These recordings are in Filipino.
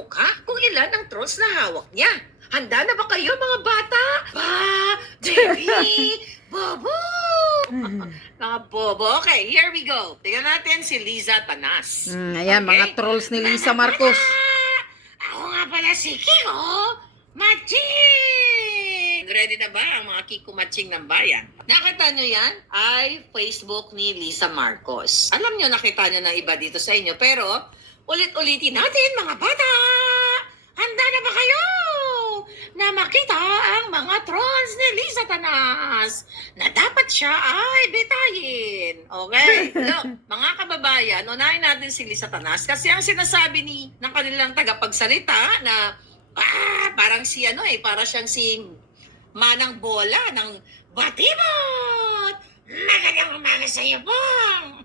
kamukha kung ilan ang trolls na hawak niya. Handa na ba kayo mga bata? Jerry, Bobo! Mga bobo. Okay, here we go. Tingnan natin si Liza Tanas. Ayan, mga trolls ni Lisa Marcos. Ako nga pala si Kiko Matching! Ready na ba ang mga Kiko Matching ng bayan? Nakita nyo yan? Ay Facebook ni Lisa Marcos. Alam nyo, nakita nyo ng iba dito sa inyo. Pero, ulit-ulitin natin mga bata! Handa na ba kayo na makita ang mga trolls ni Lisa Tanas na dapat siya ay bitayin? Okay? Look, mga kababayan, unahin natin si Lisa Tanas kasi ang sinasabi ng kanilang tagapagsalita na parang si para siyang si Manang Bola ng Batibot! Magandang umaga sa iyo, Bong!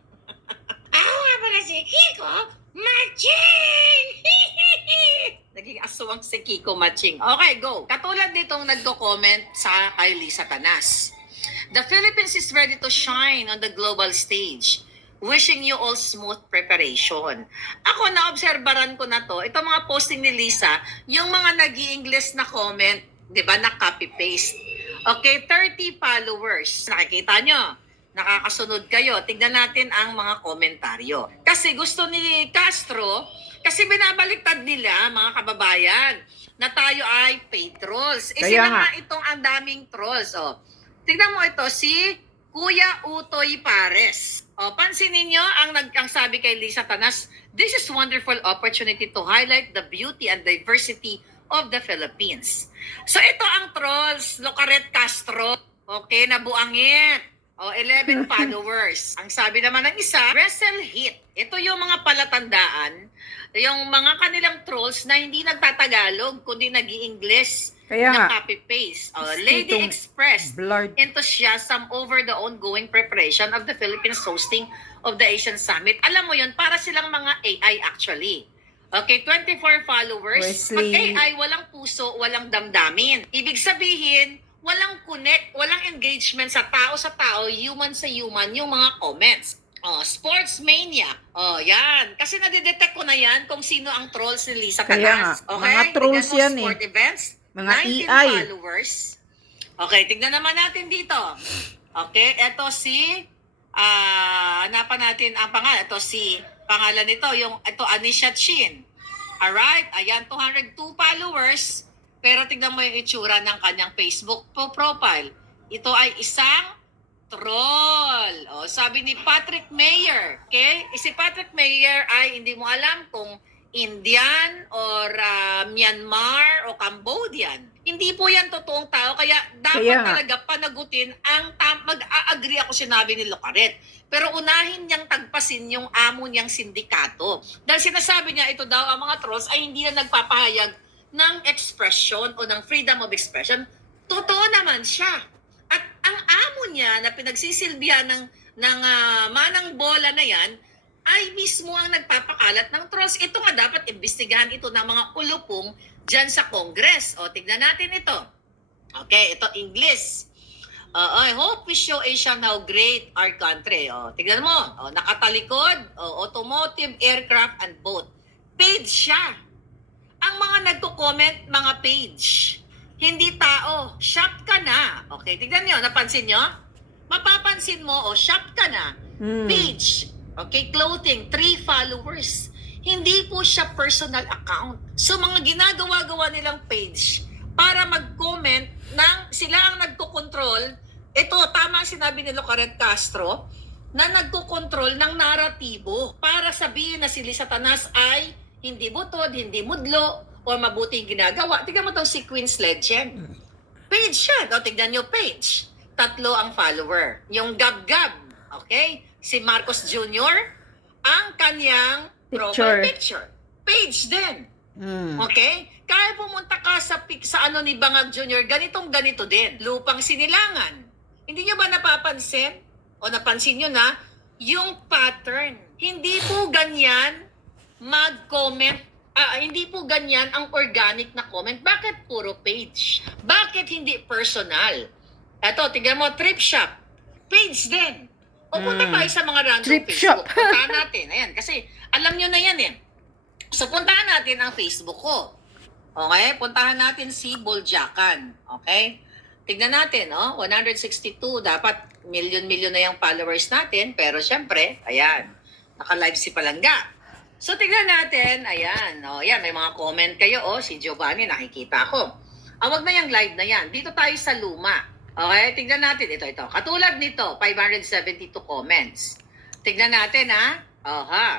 Ako nga pala si Kiko Matching! Naging aswang si Kiko Matching. Okay, go. Katulad nitong nagko-comment sa kay Lisa Tanas. The Philippines is ready to shine on the global stage. Wishing you all smooth preparation. Ako, na-obserbaran ko na to. Ito mga posting ni Lisa, yung mga nag-i-English na comment, di ba, na copy-paste. Okay, 30 followers. Nakikita nyo? Nakakasunod kayo. Tignan natin ang mga komentaryo. Kasi gusto ni Castro, kasi binabaliktad nila, mga kababayan, na tayo ay paid trolls. Sila nga itong ang daming trolls. Oh. Tignan mo ito, si Kuya Utoy Pares. O, pansinin nyo ang sabi kay Lisa Tanas, this is wonderful opportunity to highlight the beauty and diversity of the Philippines. So ito ang trolls, Locaret Castro, okay, nabuangit. O, 11 followers. Ang sabi naman ng isa, Wrestle Hit. Ito yung mga palatandaan, yung mga kanilang trolls na hindi nagtatagalog, kundi nag-i-English na copy-paste. Lady Express, enthusiasm over the ongoing preparation of the Philippines hosting of the Asian Summit. Alam mo yun, para silang mga AI actually. Okay, 24 followers. Pag AI, walang puso, walang damdamin. Ibig sabihin, walang connect, walang engagement sa tao, human sa human, yung mga comments. Sports mania. Yan. Kasi nadidetect ko na yan kung sino ang trolls ni Lisa Tanas. Okay? Mga trolls yan sport events, mga 19 AI. followers. Okay, tignan naman natin dito. Okay, ito si, hanapan natin ang pangalan. Ito si, pangalan nito, ito Anisha Chin. Alright, ayan, 202 followers. Pero tignan mo yung itsura ng kanyang Facebook profile. Ito ay isang troll. Sabi ni Patrick Mayer. Okay? Si Patrick Mayer ay hindi mo alam kung Indian or Myanmar o Cambodian. Hindi po yan totoong tao. Kaya dapat talaga panagutin mag-a-agree ako sinabi ni Locaret. Pero unahin niyang tagpasin yung amo niyang sindikato. Dahil sinasabi niya ito daw ang mga trolls ay hindi na nagpapahayag ng expression o ng freedom of expression. Totoo naman siya. At ang amo niya na pinagsisilbihan ng Manang Bola na yan ay mismo ang nagpapakalat ng trolls. Ito nga dapat imbestigahan ito ng mga ulupong dyan sa Congress. O, tignan natin ito. Okay, ito English. I hope we show Asia how great our country. O, tignan mo. O, nakatalikod, automotive, aircraft, and boat. Paid siya. Ang mga nagko-comment, mga page. Hindi tao. Shop ka na. Okay, tignan nyo. Napansin nyo? Mapapansin mo, shop ka na. Page. Okay, clothing. 3 followers. Hindi po siya personal account. So, mga ginagawa-gawa nilang page para mag-comment ng sila ang nagko-control. Ito, tama sinabi ni Locaret Castro na nagko-control ng naratibo para sabihin na si Lisa Tanas ay hindi butod, hindi mudlo, o mabuting ginagawa. Tignan mo itong si Queen's Legend. Page siya. Tignan nyo, page. 3 ang follower. Yung Gab-Gab, okay? Si Marcos Jr., ang kanyang profile picture. Page din. Okay? Kaya pumunta ka sa ni Bangag Jr., ganito din. Lupang Sinilangan. Hindi nyo ba napapansin? O napansin nyo na, yung pattern. Hindi po ganyan mag-comment, hindi po ganyan ang organic na comment. Bakit puro page? Bakit hindi personal? Eto, tignan mo, thrift shop. Page din. O punta tayo sa mga random Thrift Facebook. shop. Punta natin. Ayan, kasi alam nyo na yan eh. So, puntahan natin ang Facebook ko. Okay? Puntahan natin si Boljakan. Okay? Tignan natin, no? 162. Dapat million-million na yung followers natin. Pero syempre, ayan. Naka-live si Palangga. So, tignan natin. Ayan. O, yan. May mga comment kayo. O, si Giovanni, nakikita ko. Wag na yung live na yan. Dito tayo sa luma. Okay? Tignan natin. Ito. Katulad nito, 572 comments. Tignan natin, ha? Oha.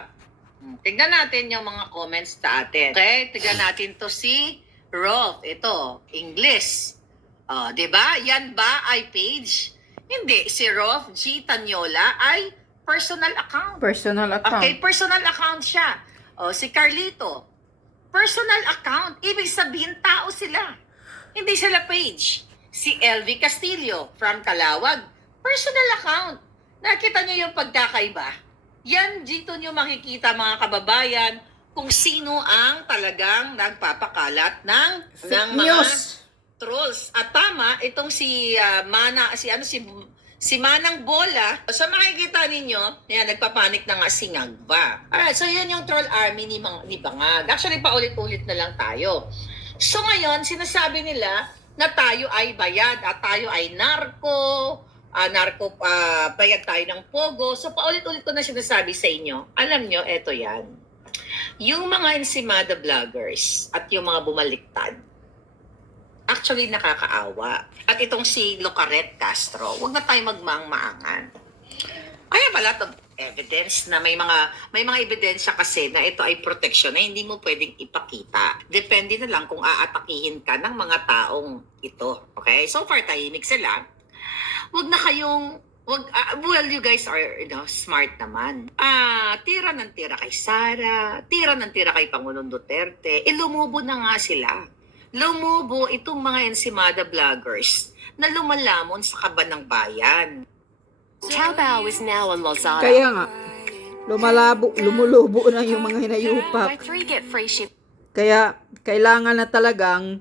Tignan natin yung mga comments sa atin. Okay? Tignan natin to si Rolf. Ito, English. Di ba? Yan ba ay page? Hindi. Si Rolf G. Tanyola ay personal account. Personal account. Okay, personal account siya. Si Carlito, personal account. Ibig sabihin, tao sila. Hindi sila page. Si LV Castillo from Calawag, personal account. Nakita niyo yung pagkakaiba? Yan, dito niyo makikita mga kababayan kung sino ang talagang nagpapakalat ng Fake mga news. trolls. At tama, itong si Manang Bola. So makikita ninyo, yan, nagpapanik na nga si Ngagba. Alright, so yan yung troll army ni Bangag. Actually, paulit-ulit na lang tayo. So ngayon, sinasabi nila na tayo ay bayad at tayo ay bayad tayo ng pogo. So paulit-ulit ko na sinasabi sa inyo. Alam nyo, eto yan. Yung mga ensimada vloggers at yung mga bumaliktad, actually nakakaawa. At itong si Locaret Castro, huwag na tayo magmaang-maangan. I have a lot of evidence na may mga ebidensya kasi na ito ay protection na hindi mo pwedeng ipakita. Depende na lang kung aatakihin ka ng mga taong ito. Okay? So far, tahimik sila. Huwag na kayong well, you guys are smart naman. Tira ng tira kay Sara, tira ng tira kay Pangulong Duterte. Lumubo na nga sila. Lumubo itong mga ensimada vloggers na lumalamon sa kaban ng bayan. Taobao is now on Lazada. Kaya nga, lumulubo na yung mga Buy hinayupak. 3 get free ship. Kaya, kailangan na talagang,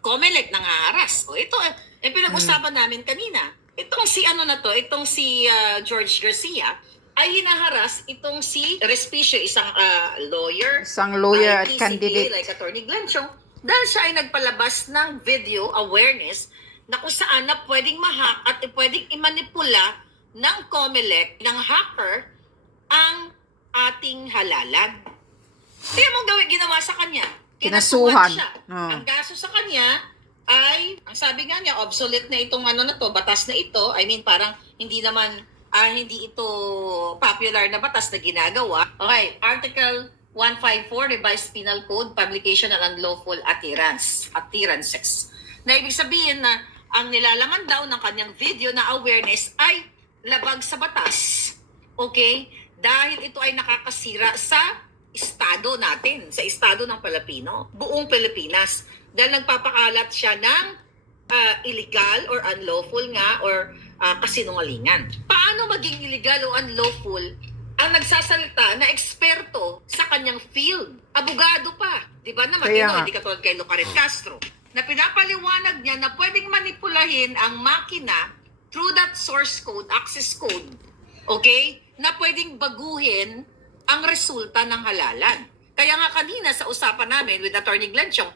Comelec nangaharas. O ito, pinag-usapan namin kanina. Itong si itong si George Garcia, ay hinaharas itong si Respicio, isang lawyer. Isang lawyer at TCPA, candidate. like Attorney Glenn Chong, dahil siya ay nagpalabas ng video awareness na kung saan na pwedeng ma-hack at pwedeng imanipula ng Comelec, ng hacker, ang ating halalan. Kaya mong ginawa sa kanya. Kinasuhan. Siya. Oh. Ang gasto sa kanya ay, ang sabi nga niya, obsolete na itong batas na ito. I mean, parang hindi ito popular na batas na ginagawa. Okay, Article 154, Revised Penal Code, Publication and Unlawful Utterances. Na ibig sabihin na ang nilalaman daw ng kanyang video na awareness ay labag sa batas. Okay? Dahil ito ay nakakasira sa estado natin, sa estado ng Pilipino, buong Pilipinas. Dahil nagpapakalat siya ng illegal or unlawful nga or kasinungalingan. Paano maging illegal o unlawful ang nagsasalita na eksperto sa kanyang field? Abogado pa. Di ba naman? Hindi katulad kay Locaret Castro. Na pinapaliwanag niya na pwedeng manipulahin ang makina through that source code, access code. Okay? Na pwedeng baguhin ang resulta ng halalan. Kaya nga kanina sa usapan namin with Attorney Glenn Chong,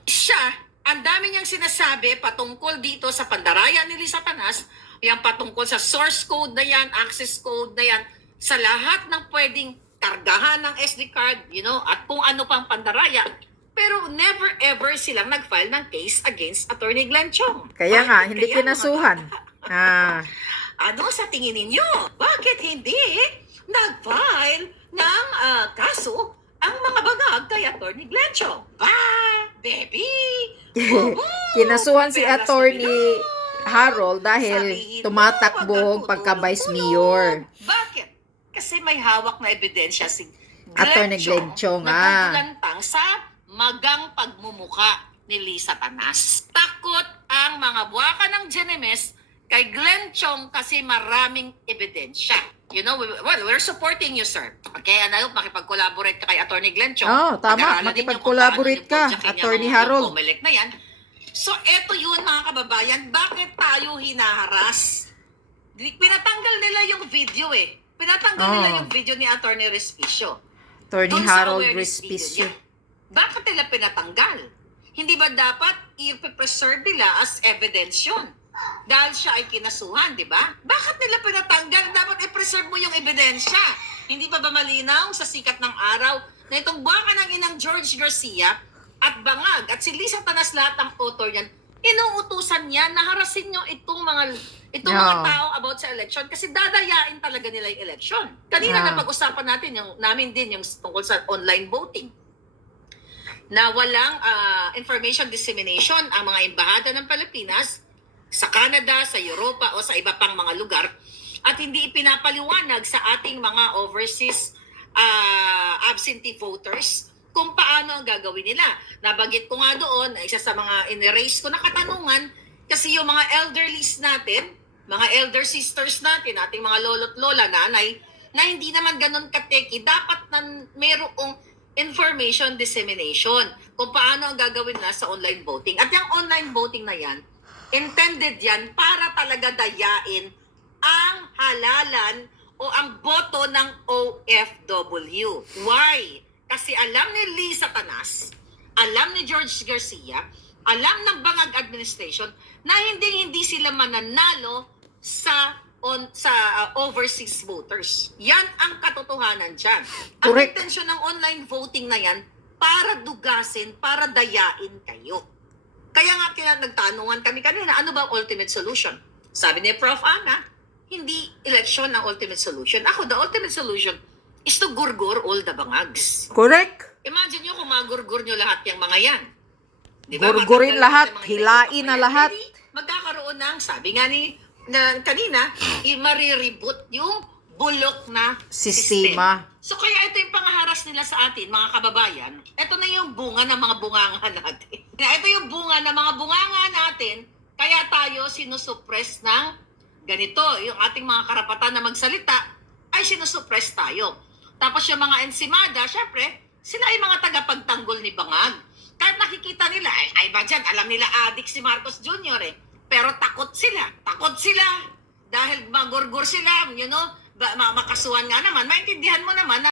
ang dami niyang sinasabi patungkol dito sa pandaraya ni Lisa Tanas, yung patungkol sa source code na yan, access code na yan, sa lahat ng pwedeng kargahan ng SD card, at kung ano pang pandaraya. Pero never ever silang nag-file ng case against Attorney Glenn Chong. Kaya nga, Bakit hindi kaya, kinasuhan. Ano sa tingin ninyo? Bakit hindi nag-file ng kaso ang mga bangag kay Attorney Glenn Chong? Baby! Kinasuhan si Attorney Harold dahil tumatakbo pagka-vice mayor. Bakit? Kasi may hawak na ebidensya si Attorney Glenn Chong, na bubulantang sa magang pagmumuka ni Lisa Tanas. Takot ang mga buwaka ng Genemes kay Glenn Chong kasi maraming ebidensya. We're supporting you, sir. Okay, and I hope makipag-collaborate ka kay Attorney Glenn Chong. Tama. Pag-aralan ninyo Makipag-collaborate kung paano ka, yung Attorney mga Harold. Comelec na yan. So, eto yun, mga kababayan. Bakit tayo hinaharas? Pinatanggal nila yung video Pinatanggal nila yung video ni Attorney Respicio. Attorney Doon sa Harold awareness video Respicio. niya. Bakit nila pinatanggal? Hindi ba dapat i-preserve nila as evidence yun? Dahil siya ay kinasuhan, di ba? Bakit nila pinatanggal? Dapat i-preserve mo yung ebidensya. Hindi ba malinaw sa sikat ng araw na itong baka ng inang George Garcia at Bangag at si Lisa Tanas lahat ng author niyan, inuutusan niya na harasin nyo itong mga Yeah. tao about sa election kasi dadayain talaga nila yung election. Kanina Yeah. na pag-usapan natin namin din yung tungkol sa online voting na walang information dissemination ang mga embahada ng Pilipinas sa Canada, sa Europa o sa iba pang mga lugar at hindi ipinapaliwanag sa ating mga overseas absentee voters kung paano ang gagawin nila. Nabanggit ko nga doon, isa sa mga in-erase ko na katanungan kasi yung mga elderlies natin, mga elder sisters natin, ating mga lolo't lola, nanay, na hindi naman ganun kateki, dapat na mayroong information dissemination kung paano ang gagawin na sa online voting. At yung online voting na yan, intended yan para talaga dayain ang halalan o ang boto ng OFW. Why? Kasi alam ni Lisa Tanas, alam ni George Garcia, alam ng Bangag administration na hindi sila mananalo sa overseas voters. Yan ang katotohanan dyan. Ang Correct. intensyon ng online voting na yan para dugasin, para dayain kayo. Kaya nga nagtanungan kami kanina, ano ba ang ultimate solution? Sabi ni Prof. Ana, hindi election ang ultimate solution. Ako, the ultimate solution is to gurgur all the bangags. Correct. Imagine nyo kung magurgur nyo lahat yung mga yan. Di Gurgurin Matanggal lahat, yung mga hilain ginagawa na yan. lahat. Hindi, magkakaroon ng, sabi nga ni kanina, i-marireboot yung bulok na Sistema. So kaya ito yung pangaharas nila sa atin, mga kababayan. Ito na yung bunga ng mga bunganga natin. Ito yung bunga ng mga bunganga natin, kaya tayo sinusuppress ng ganito. Yung ating mga karapatan na magsalita, ay sinusuppress tayo. Tapos yung mga ensimada, syempre, sila ay mga tagapagtanggol ni Bangag. Kahit nakikita nila, ay ba dyan, alam nila adik si Marcos Jr. Pero takot sila. Takot sila. Dahil magurgur sila, makasuhan nga naman. Maintindihan mo naman na